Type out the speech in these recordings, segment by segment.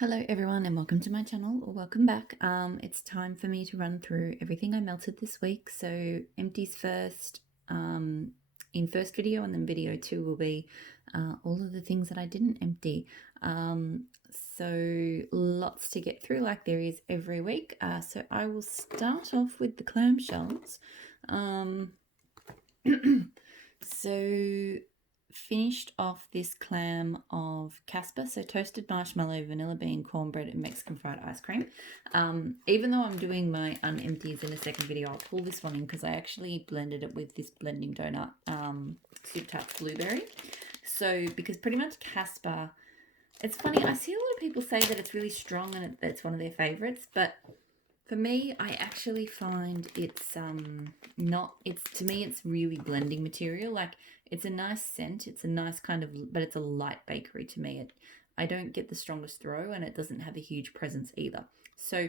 Hello everyone and welcome to my channel, or welcome back. It's time for me to run through everything I melted this week. So empties first, in first video, and then video 2 will be all of the things that I didn't empty. So lots to get through like there is every week. So I will start off with the clamshells. So finished off this clam of Casper, so toasted marshmallow, vanilla bean, cornbread, and Mexican fried ice cream. Even though I'm doing my unempties in a second video, I'll pull this one in because I actually blended it with this blending donut, Super Tarts blueberry. So because pretty much Casper, it's funny, I see a lot of people say that it's really strong and it's one of their favorites, but for me, I actually find it's not, it's, to me it's really blending material. Like, it's a nice scent, it's a nice kind of, but it's a light bakery to me. I don't get the strongest throw, and it doesn't have a huge presence either. So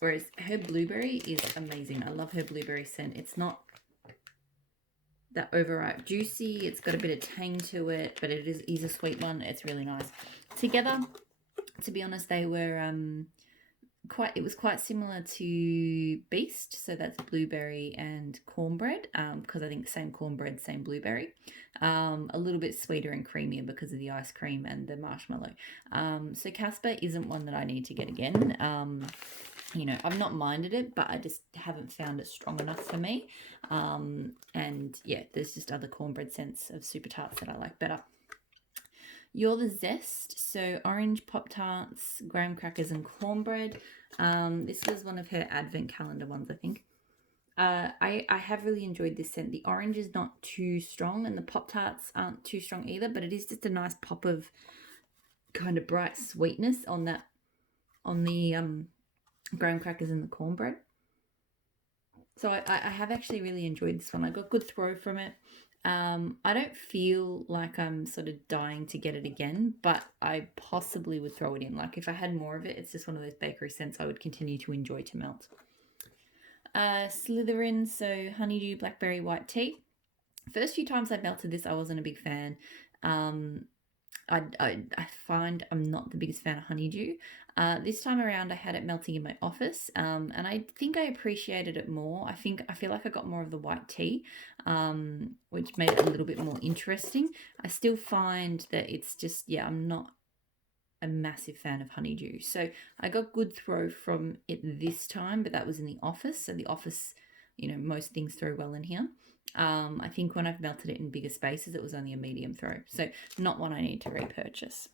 whereas her blueberry is amazing. I love her blueberry scent. It's not that overripe juicy, it's got a bit of tang to it, but it is a sweet one. It's really nice. Together, to be honest, they were it was quite similar to Beast, so that's blueberry and cornbread, because I think same cornbread, same blueberry. A little bit sweeter and creamier because of the ice cream and the marshmallow. So Casper isn't one that I need to get again. You know, I've not minded it, but I just haven't found it strong enough for me. And yeah, there's just other cornbread scents of Super Tarts that I like better. You're the Zest, so orange Pop-Tarts, graham crackers, and cornbread. This was one of her advent calendar ones, I think. I have really enjoyed this scent. The orange is not too strong, and the Pop-Tarts aren't too strong either, but it is just a nice pop of kind of bright sweetness on that, on the graham crackers and the cornbread. So I have actually really enjoyed this one. I got good throw from it. I don't feel like I'm sort of dying to get it again, but I possibly would throw it in. Like, if I had more of it, it's just one of those bakery scents I would continue to enjoy to melt. Slytherin, so honeydew, blackberry, white tea. First few times I melted this, I wasn't a big fan. I find I'm not the biggest fan of honeydew. This time around, I had it melting in my office, and I think I appreciated it more. I feel like I got more of the white tea, which made it a little bit more interesting. I still find that it's just, yeah, I'm not a massive fan of honeydew. So I got good throw from it this time, but that was in the office. So the office, you know, most things throw well in here. I think when I've melted it in bigger spaces, it was only a medium throw. So not one I need to repurchase.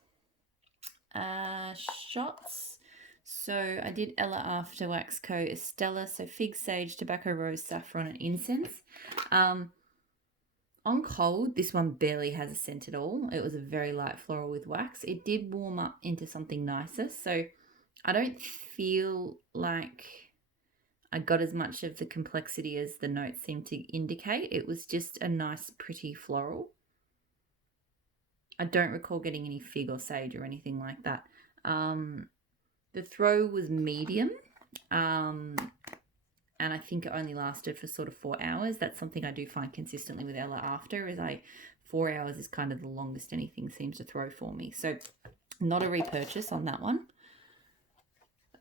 Shots. So I did Ella After Wax Co. Estella. So fig, sage, tobacco, rose, saffron, and incense. On cold, this one barely has a scent at all. It was a very light floral with wax. It did warm up into something nicer. So I don't feel like I got as much of the complexity as the notes seemed to indicate. It was just a nice, pretty floral. I don't recall getting any fig or sage or anything like that. The throw was medium, and I think it only lasted for sort of 4 hours. That's something I do find consistently with Ella After, is 4 hours is kind of the longest anything seems to throw for me. So not a repurchase on that one.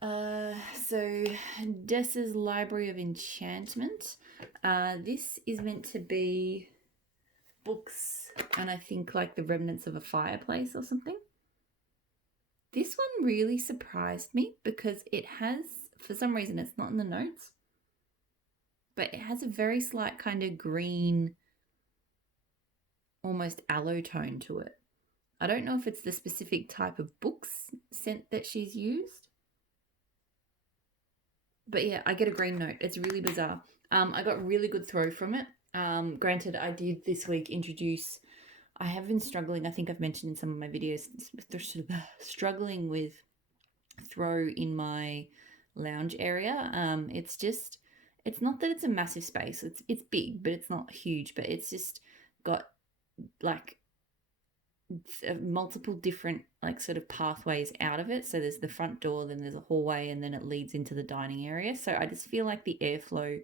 So Desa Library of Enchantment. This is meant to be books, and I think like the remnants of a fireplace or something. This one really surprised me because it has, for some reason, it's not in the notes, but it has a very slight kind of green, almost aloe tone to it. I don't know if it's the specific type of books scent that she's used, but yeah, I get a green note. It's really bizarre. I got really good throw from it. Granted, I did this week introduce, I have been struggling, I think I've mentioned in some of my videos, struggling with throw in my lounge area. It's not that it's a massive space. It's big, but it's not huge, but it's just got like multiple different like sort of pathways out of it. So there's the front door, then there's a hallway, and then it leads into the dining area. So I just feel like the airflow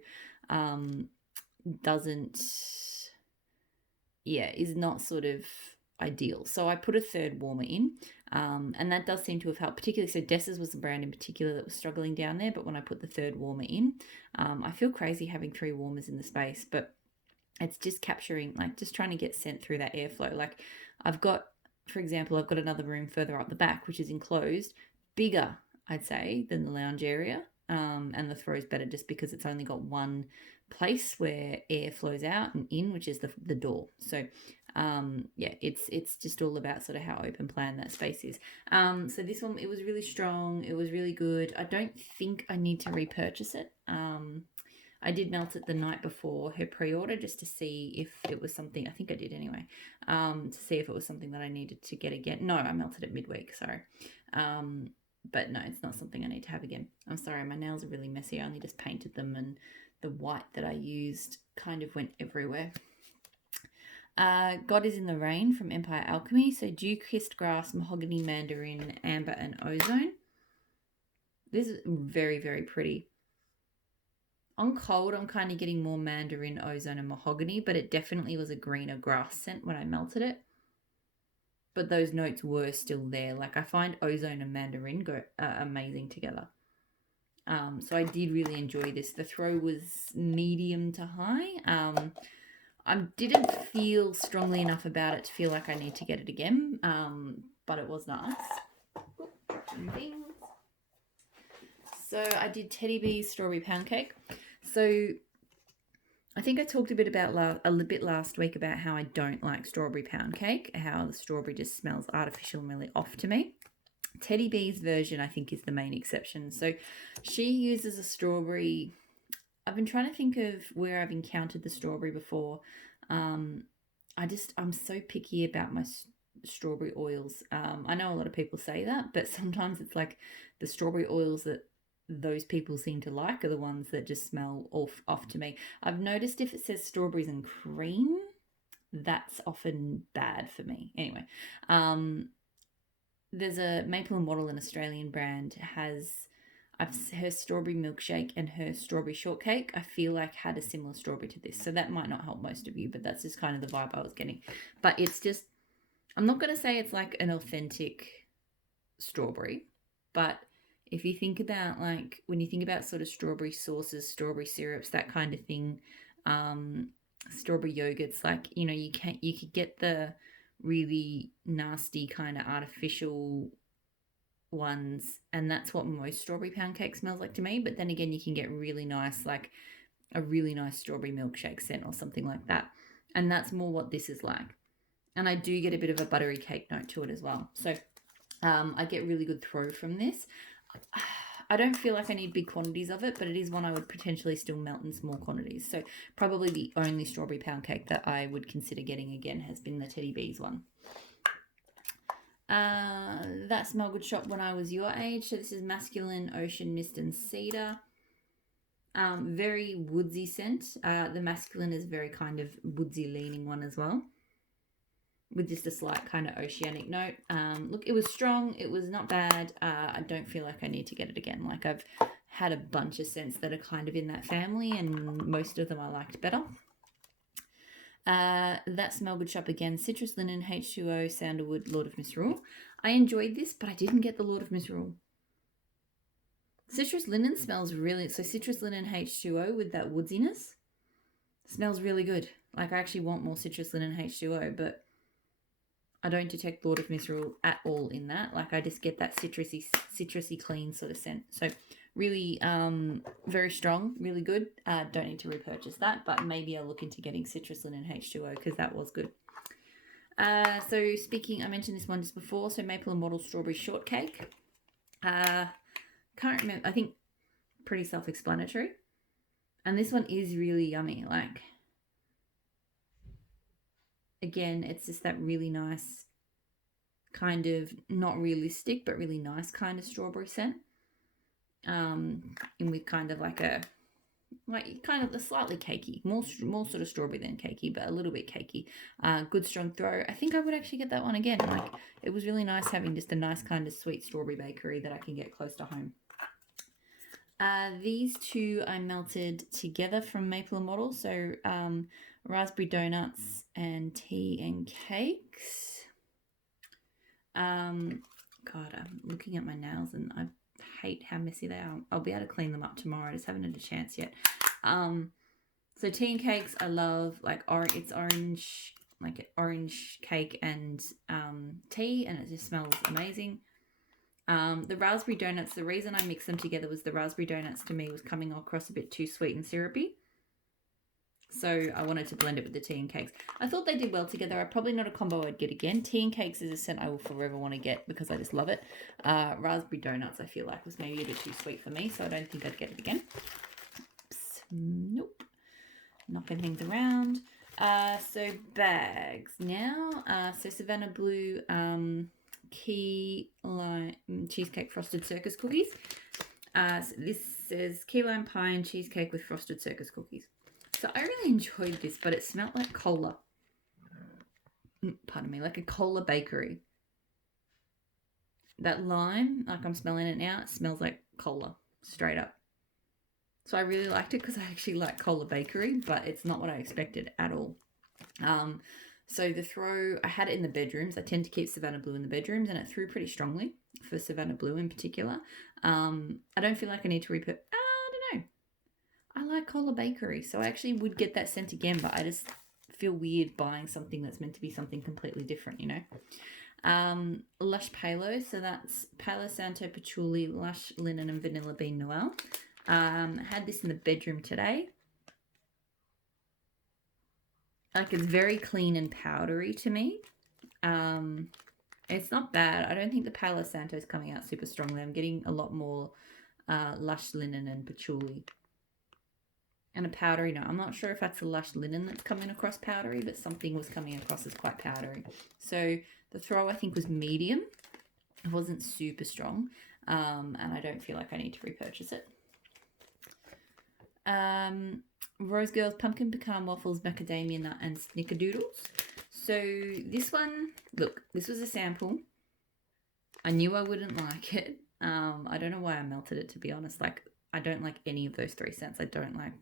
is not sort of ideal. So I put a third warmer in. And that does seem to have helped, particularly. So Desa's was the brand in particular that was struggling down there, but when I put the third warmer in, I feel crazy having 3 warmers in the space, but it's just capturing, like, just trying to get scent through that airflow. Like, I've got, for example, I've got another room further up the back, which is enclosed, bigger, I'd say, than the lounge area. And the throw is better just because it's only got one place where air flows out and in, which is the door. So yeah, it's just all about sort of how open plan that space is. So this one, it was really strong, it was really good. I don't think I need to repurchase it. I did melt it the night before her pre-order just to see if it was something, I think I did anyway, to see if it was something that I needed to get again. No, I melted it midweek, sorry. But no, it's not something I need to have again. I'm sorry, my nails are really messy. I only just painted them and the white that I used kind of went everywhere. God is in the Rain from Empire Alchemy. So dew-kissed grass, mahogany, mandarin, amber, and ozone. This is very, very pretty. On cold, I'm kind of getting more mandarin, ozone, and mahogany, but it definitely was a greener grass scent when I melted it. But those notes were still there. Like, I find ozone and mandarin go amazing together. So I did really enjoy this. The throw was medium to high. I didn't feel strongly enough about it to feel like I need to get it again, but it was nice. So I did Teddy B's Strawberry Pound Cake. So I think I talked a bit last week about how I don't like strawberry pound cake, how the strawberry just smells artificial and really off to me. Teddy B's version, I think, is the main exception. So she uses a strawberry. I've been trying to think of where I've encountered the strawberry before. I'm so picky about my strawberry oils. I know a lot of people say that, but sometimes it's like the strawberry oils that those people seem to like are the ones that just smell off to me. I've noticed if it says strawberries and cream, that's often bad for me. Anyway, there's a Maple and Wattle, an Australian brand, has her strawberry milkshake and her strawberry shortcake, I feel like had a similar strawberry to this. So that might not help most of you, but that's just kind of the vibe I was getting. But it's just, I'm not going to say it's like an authentic strawberry, but if you think about, like, when you think about sort of strawberry sauces, strawberry syrups, that kind of thing, strawberry yogurts, like, you know, you could get the really nasty kind of artificial ones, and that's what most strawberry pound cake smells like to me. But then again, you can get really nice, like a really nice strawberry milkshake scent or something like that, and that's more what this is like. And I do get a bit of a buttery cake note to it as well. So I get really good throw from this. I don't feel like I need big quantities of it, but it is one I would potentially still melt in small quantities. So probably the only strawberry pound cake that I would consider getting again has been the Teddy B's one. That smelled good shop when I was your age. So this is Masculine, Ocean, Mist, and Cedar. Very woodsy scent. The Masculine is very kind of woodsy leaning one as well, with just a slight kind of oceanic note. Look, it was strong. It was not bad. I don't feel like I need to get it again. Like, I've had a bunch of scents that are kind of in that family, and most of them I liked better. That smell good shop again. Citrus Linen, H2O, Sandalwood, Lord of Misrule. I enjoyed this, but I didn't get the Lord of Misrule. Citrus Linen smells really... So Citrus Linen H2O with that woodsiness smells really good. Like, I actually want more Citrus Linen H2O, but I don't detect Lord of Misrule at all in that. Like, I just get that citrusy clean sort of scent. So really very strong, really good. Don't need to repurchase that, but maybe I'll look into getting Citrus Linen H2O because that was good. So speaking, I mentioned this one just before. So Maple and Wattle Strawberry Shortcake. Can't remember. I think pretty self-explanatory. And this one is really yummy. Like, again, it's just that really nice kind of, not realistic, but really nice kind of strawberry scent. And with kind of like a slightly cakey, more sort of strawberry than cakey, but a little bit cakey. Good strong throw. I think I would actually get that one again. Like, it was really nice having just a nice kind of sweet strawberry bakery that I can get close to home. These two I melted together from Maple and Wattle. So raspberry donuts and tea and cakes. God, I'm looking at my nails and I hate how messy they are. I'll be able to clean them up tomorrow. I just haven't had a chance yet. So tea and cakes, I love, like, it's orange, like orange cake and tea, and it just smells amazing. The raspberry donuts, the reason I mixed them together was the raspberry donuts to me was coming across a bit too sweet and syrupy. So I wanted to blend it with the tea and cakes. I thought they did well together. Probably not a combo I'd get again. Tea and cakes is a scent I will forever want to get because I just love it. Raspberry donuts, I feel like, was maybe a bit too sweet for me, so I don't think I'd get it again. Oops. Nope. Knocking things around. So bags now. So Savannah Blue key lime cheesecake frosted circus cookies. So this says key lime pie and cheesecake with frosted circus cookies. So I really enjoyed this, but it smelled like cola. Pardon me, like a cola bakery. That lime, like I'm smelling it now, it smells like cola, straight up. So I really liked it because I actually like cola bakery, but it's not what I expected at all. So the throw, I had it in the bedrooms. I tend to keep Savannah Blue in the bedrooms, and it threw pretty strongly for Savannah Blue in particular. I don't feel like I need to repeat. I don't know. I like cola bakery, so I actually would get that scent again, but I just feel weird buying something that's meant to be something completely different, you know. Lush Palo, so that's Palo Santo Patchouli, Lush Linen, and Vanilla Bean Noel. I had this in the bedroom today. Like, it's very clean and powdery to me. It's not bad. I don't think the Palo Santo is coming out super strongly. I'm getting a lot more Lush Linen and Patchouli. And a powdery note. I'm not sure if that's a Lush Linen that's coming across powdery, but something was coming across as quite powdery. So the throw, I think, was medium. It wasn't super strong. And I don't feel like I need to repurchase it. Rose Girls Pumpkin Pecan Waffles, Macadamia Nut, and Snickerdoodles. So this one, look, this was a sample. I knew I wouldn't like it. I don't know why I melted it, to be honest. Like, I don't like any of those three scents. I don't like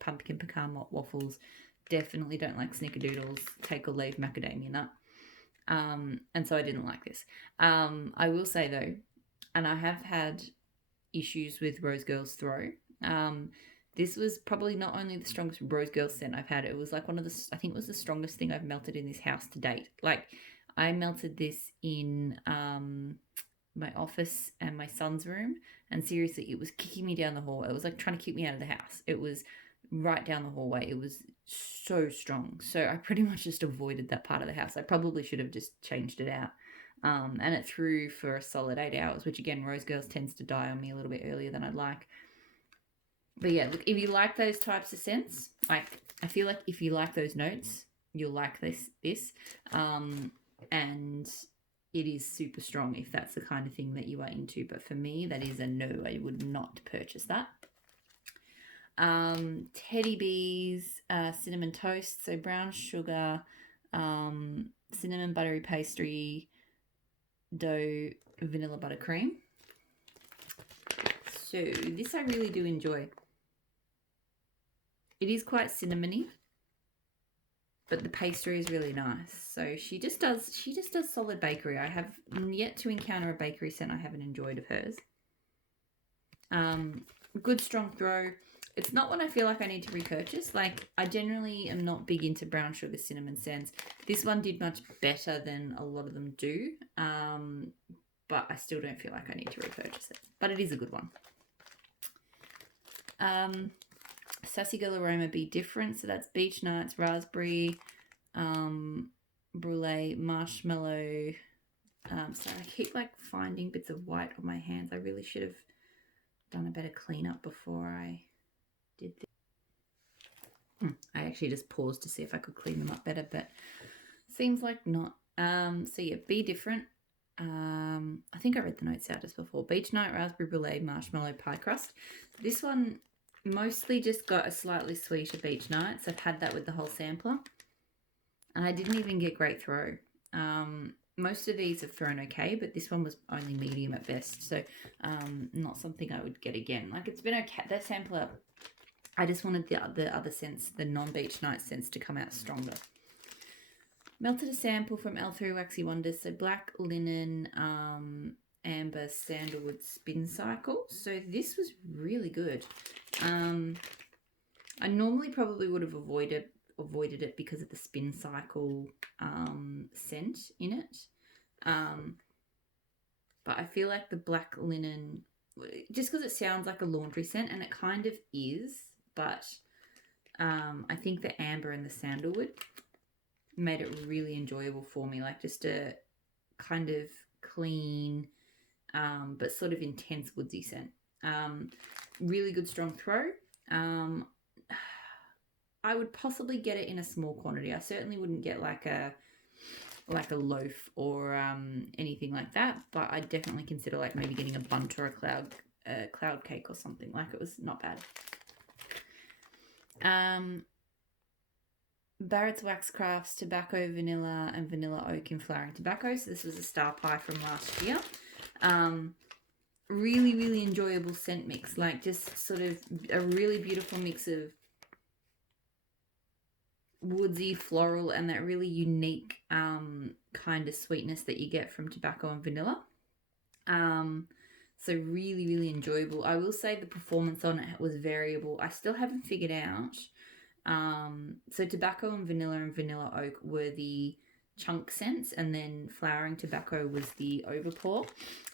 pumpkin pecan waffles. Definitely don't like Snickerdoodles. Take or leave macadamia nut. And so I didn't like this. I will say though, and I have had issues with Rose Girls Throw. This was probably not only the strongest Rose Girls scent I've had. It was like I think it was the strongest thing I've melted in this house to date. Like, I melted this in my office and my son's room, and seriously, it was kicking me down the hall. It was like trying to keep me out of the house. It was right down the hallway. It was so strong. So I pretty much just avoided that part of the house. I probably should have just changed it out. And it threw for a solid 8 hours, which again, Rose Girls tends to die on me a little bit earlier than I'd like. But yeah, look, if you like those types of scents, like, I feel like if you like those notes, you'll like this. And it is super strong if that's the kind of thing that you are into. But for me, that is a no. I would not purchase that. Teddy Bees, cinnamon toast, so brown sugar, cinnamon buttery pastry, dough, vanilla buttercream. So this I really do enjoy. It is quite cinnamony, but the pastry is really nice. So she just does solid bakery. I have yet to encounter a bakery scent I haven't enjoyed of hers. Good strong throw. It's not one I feel like I need to repurchase. Like, I generally am not big into brown sugar cinnamon scents. This one did much better than a lot of them do. But I still don't feel like I need to repurchase it. But it is a good one. Sassy Girl Aroma Be Different. So that's beach nuts, raspberry, brulee, marshmallow. Sorry, I keep like finding bits of white on my hands. I really should have done a better cleanup before I did this. I actually just paused to see if I could clean them up better, but seems like not. So yeah, Be Different. I think I read the notes out just before. Beach nut, raspberry brulee, marshmallow pie crust. This one mostly just got a slightly sweeter beach nut. So I've had that with the whole sampler. And I didn't even get great throw. Most of these have thrown okay, but this one was only medium at best. So not something I would get again. Like, it's been okay. That sampler, I just wanted the other scents, the non-beach night scents, to come out stronger. Melted a sample from L3 Waxy Wonders. So black linen, Amber Sandalwood Spin Cycle. So this was really good. I normally probably would have avoided it because of the spin cycle scent in it. But I feel like the black linen, just because it sounds like a laundry scent, and it kind of is, but I think the amber and the sandalwood made it really enjoyable for me, like just a kind of clean but sort of intense woodsy scent. Really good strong throw. I would possibly get it in a small quantity. I certainly wouldn't get like a loaf or anything like that, but I'd definitely consider like maybe getting a bunt or a cloud cake or something. Like, it was not bad. Barrett's Wax Crafts Tobacco Vanilla and Vanilla Oak in Flowering Tobacco. So this was a star pie from last year. Really, really enjoyable scent mix. Like, just sort of a really beautiful mix of woodsy, floral, and that really unique kind of sweetness that you get from tobacco and vanilla. So really, really enjoyable. I will say the performance on it was variable. I still haven't figured out. So tobacco and vanilla oak were the chunk scents, and then flowering tobacco was the overpour.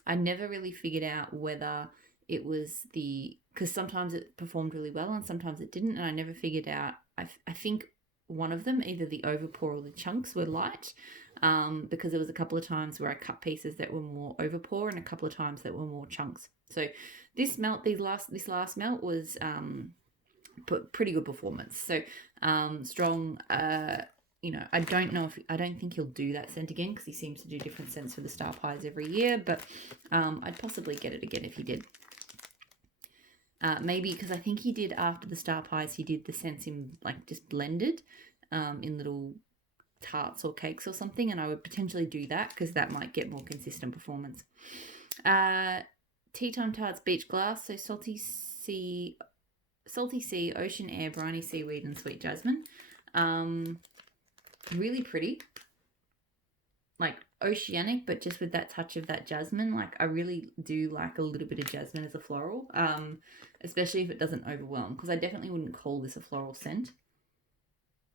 I never really figured out whether it was because sometimes it performed really well and sometimes it didn't, and I never figured out. I think one of them, either the overpour or the chunks, were light, because there was a couple of times where I cut pieces that were more overpour and a couple of times that were more chunks. So this last melt was pretty good performance. So strong. I don't think he'll do that scent again because he seems to do different scents for the star pies every year, but I'd possibly get it again if he did. Maybe because I think he did, after the star pies, he did the scents in like just blended in little tarts or cakes or something, and I would potentially do that because that might get more consistent performance. Tea Time Tarts Beach Glass, so salty sea, ocean air, briny seaweed, and sweet jasmine. Really pretty, like oceanic, but just with that touch of that jasmine. Like, I really do like a little bit of jasmine as a floral, especially if it doesn't overwhelm, because I definitely wouldn't call this a floral scent.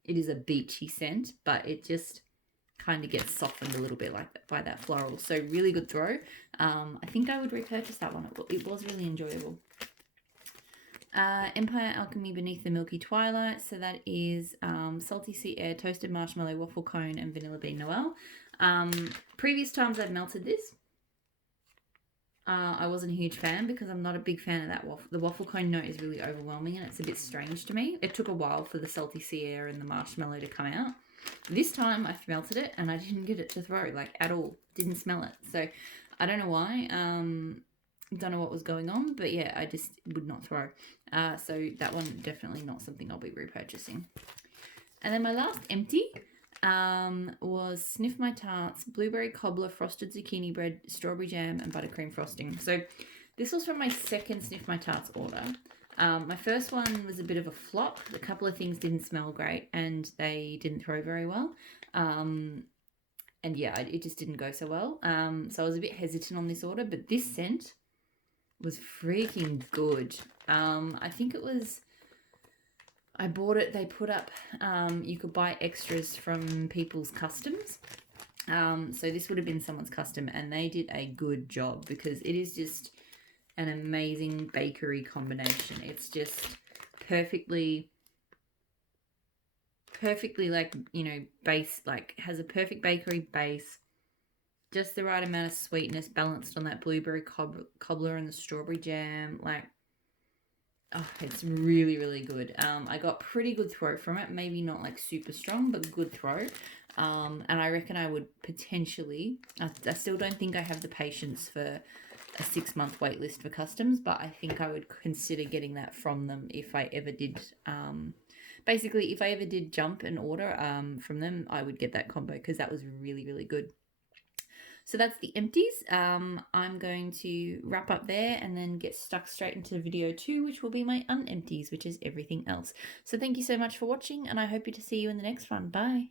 It is a beachy scent, but it just kind of gets softened a little bit like that by that floral. So really good throw. I think I would repurchase that one. It was really enjoyable. Empire Alchemy Beneath the Milky Twilight. So that is Salty Sea Air, Toasted Marshmallow, Waffle Cone, and Vanilla Bean Noel. Previous times I've melted this, I wasn't a huge fan because I'm not a big fan of that waffle. The waffle cone note is really overwhelming and it's a bit strange to me. It took a while for the Salty Sea Air and the marshmallow to come out. This time I melted it and I didn't get it to throw, like, at all. Didn't smell it. So I don't know why. Don't know what was going on, but yeah, I just would not throw. So that one, definitely not something I'll be repurchasing. And then my last empty was Sniff My Tarts Blueberry Cobbler Frosted Zucchini Bread, Strawberry Jam, and Buttercream Frosting. So this was from my second Sniff My Tarts order. My first one was a bit of a flop. A couple of things didn't smell great and they didn't throw very well. And yeah, it just didn't go so well. So I was a bit hesitant on this order, but this scent was freaking good. I think it was, I bought it, they put up, you could buy extras from people's customs. So this would have been someone's custom, and they did a good job because it is just an amazing bakery combination. It's just perfectly like, base, like has a perfect bakery base, just the right amount of sweetness balanced on that blueberry cobbler and the strawberry jam. Like, oh, it's really, really good. I got pretty good throw from it. Maybe not like super strong, but good throw. And I reckon I would potentially, I still don't think I have the patience for a 6-month wait list for customs, but I think I would consider getting that from them if I ever did, basically if I ever did jump an order from them, I would get that combo because that was really, really good. So that's the empties. I'm going to wrap up there and then get stuck straight into video 2, which will be my unempties, which is everything else. So thank you so much for watching, and I hope to see you in the next one. Bye.